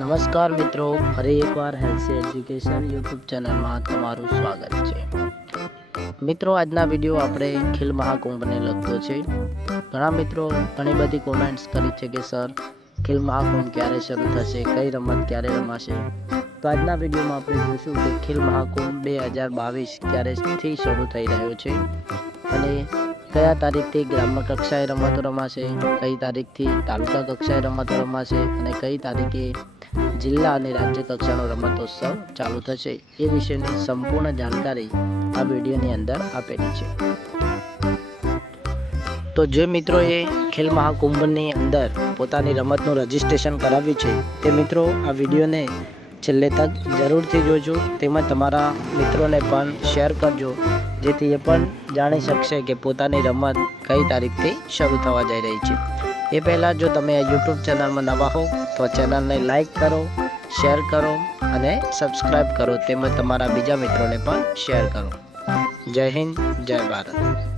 નમસ્કાર મિત્રો, ફરી એકવાર હેલ્સી એજ્યુકેશન યુટ્યુબ ચેનલમાં તમારું સ્વાગત છે। મિત્રો, આજના વિડીયો આપણે ખેલ મહાકુંભને લગતો છે। ઘણા મિત્રો ઘણી બધી કોમેન્ટ્સ કરી છે કે સર ખેલ મહાકુંભ ક્યારે શરૂ થશે, કઈ રમત ક્યારે રમાશે। તો આજના વિડીયોમાં આપણે જોઈશું કે ખેલ મહાકુંભ 2022 ક્યારેથી શરૂ થઈ રહ્યો છે અને કયા તારીખથી ગ્રામ્ય કક્ષાએ રમતો રમાશે, કઈ તારીખથી તાલુકા કક્ષાએ રમતો રમાશે અને કઈ તારીખે જિલ્લા અને રાજ્ય કક્ષાનો રમતોત્સવ ચાલુ થશે, એ વિશેની સંપૂર્ણ જાણકારી આ વિડીયોની અંદર આપેલી છે। તો જે મિત્રોએ ખેલ મહાકુંભની અંદર પોતાની રમતનું રજિસ્ટ્રેશન કરાવ્યું છે તે મિત્રો આ વિડીયોને છેલ્લે તક જરૂરથી જોજો, તેમજ તમારા મિત્રોને પણ શેર કરજો, જેથી એ પણ જાણી શકશે કે પોતાની રમત કઈ તારીખથી શરૂ થવા જઈ રહી છે। એ પહેલાં જો તમે યુટ્યુબ ચેનલમાં નવા હો તો ચેનલને લાઈક કરો, શેર કરો અને સબસ્ક્રાઈબ કરો, તેમજ તમારા બીજા મિત્રોને પણ શેર કરો। જય હિન્દ, જય ભારત।